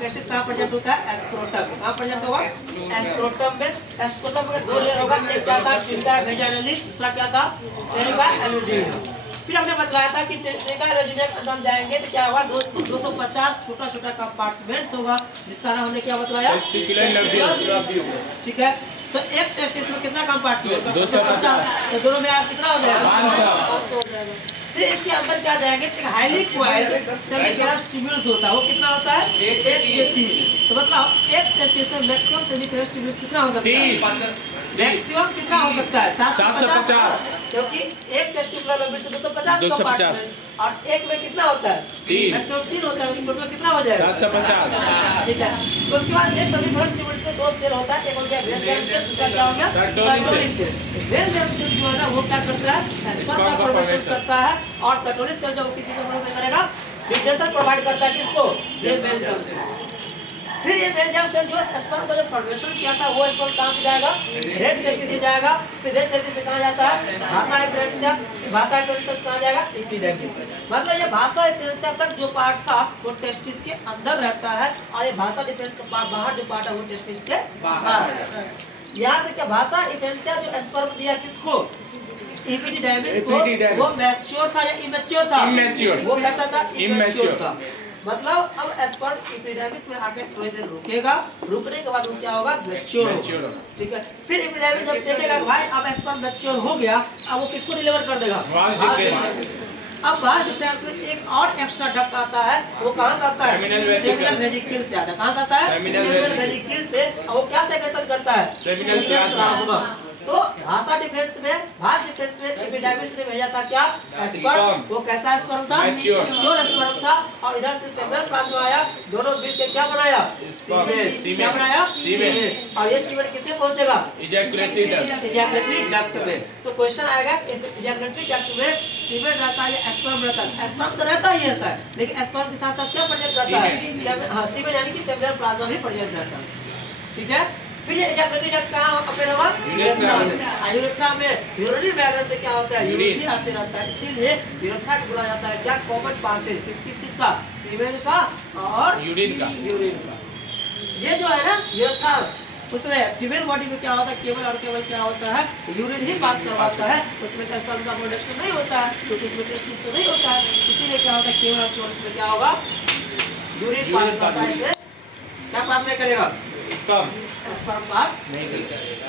Testis कहाँ present होता है? एस्क्रोटम। कहाँ प्रेजेंट होगा? एस्क्रोटम में। एस्क्रोटम में दो लेयर होगा, एक क्या था? टेरिका वेजाइनलिस, दूसरा क्या था? टेरिका एलोजिनियम। फिर हमने बतलाया था कि टेरिका एलोजिनियम के अंदर हम जाएंगे तो क्या होगा? 250 छोटा छोटा कंपार्टमेंट्स होगा, जिसका नाम हमने क्या बतलाया? ठीक है। तो एक टेस्टिस में कितना कंपार्टमेंट? 250। तो दोनों में आप कितना हो जाएगा? 500 हो जाएगा। फिर इसके अंदर क्या जाएंगे? एक हाईली क्वाइल्ड सेमीफेरस ट्यूब्यूल्स होता है। वो कितना होता है? 1 से 3। तो मतलब एक टेस्टिस में मैक्सिमम सेमीफेरस ट्यूब्यूल्स कितना हो सकता है? मैक्सिमम कितना हो सकता है? 750। क्योंकि एक टेस्टिकुलर लोबी से 250 कंपार्टमेंट्स और एक में कितना होता है? 3। मैक्सिमम 3 होता है, तो टोटल कितना हो जाएगा? 750। ठीक है। तो उसके बाद ये सेमीफेरस ट्यूब्यूल्स में दो सेल होता है, एक हो गया वेल जेर्म सेल, दूसरा क्या हो गया? Sertoli cell. Well germ cell जो है ना वो क्या करता है? स्पर्म का फॉर्मेशन करता है, और सर्टोली सेल जब किसी को फॉर्मेशन करेगा, न्यूट्रिशन प्रोवाइड करता है किसको? ये वेल जेर्म सेल। फिर ये वेल जेर्म सेल जो स्पर्म का जो फॉर्मेशन किया था वो स्पर्म कहाँ पे जाएगा? हेड टेस्टिस में जाएगा। फिर हेड टेस्टिस से कहाँ जाता है? भाषा एपिडेंसिया। भाषा एपिडेंसिया कहाँ जाएगा? एपिडेंसिस। मतलब ये भाषा एपिडेंसिया तक जो पार्ट था वो टेस्टिस के अंदर रहता है, और ये भाषा एपिडेंसिया का पार्ट बाहर जो पार्ट है वो टेस्टिस के बाहर रहता है। यहाँ से क्या भाषा एपिडेंसिया जो स्पर्म दिया किसको? एपिडिडाइमिस को, वो मैच्योर था या इमैच्योर था? इमैच्योर। वो कैसा था? इमैच्योर था। मतलब अब स्पर्म एपिडाइमिस में आके थोड़ी देर रुकेगा, रुकने के बाद वो क्या होगा? मैच्योर होगा। ठीक है। फिर एपिडाइमिस जब देखेगा भाई अब स्पर्म मैच्योर हो गया, अब वो किसको डिलीवर कर देगा? अब वास डिफरेंस में एक और एक्स्ट्रा डक्ट आता है, वो कहां से आता है? सेमिनल वेसिकल से आता है। कहां से आता है? सेमिनल वेसिकल से। और वो क्या सेक्रेशन करता है? Seminal plasma. तो भाषा डिफरेंस में, भाष डिफरेंस में एपिडाइमिस ने भेजा था क्या? स्पर्म। वो कैसा स्पर्म था? मैच्योर स्पर्म था। और इधर से सेमिनल प्लाज्मा आया, दोनों मिलकर क्या बनाया? सीमेन। क्या बनाया? सीमेन। और ये सीमेन किससे पहुंचेगा? इजैकुलेटरी डक्ट में। तो क्वेश्चन आएगा इस इजैकुलेटरी डक्ट में सीमेन रहता है या स्पर्म रहता है? स्पर्म तो रहता ही रहता है, लेकिन स्पर्म के साथ साथ क्या प्रेजेंट रहता है? हाँ, सीमेन यानी कि सेमिनल प्लाज्मा भी प्रेजेंट रहता है। ठीक है। फिर ये इजैकुलेटरी डक्ट कहाँ अपेयर होगा? यूरेथ्रा में। यूरेथ्रा में यूरिनरी ब्लैडर से क्या होता है? यूरिन भी आते रहता है, इसीलिए यूरेथ्रा को बोला जाता है क्या? Common passage. किस चीज का? सीमेन का और यूरिन का। ये जो है ना यूरेथ्रा, उसमें फीमेल बॉडी में क्या होता है? केवल और केवल क्या होता है? यूरिन ही पास करवाता है। उसमें स्पर्म का प्रोडक्शन नहीं होता है, क्योंकि उसमें टेस्टिस तो नहीं होता है, इसीलिए क्या होता है? केवल और केवल उसमें क्या होगा? यूरिन पास करता है। क्या पास नहीं करेगा? स्पर्म पास नहीं करेगा।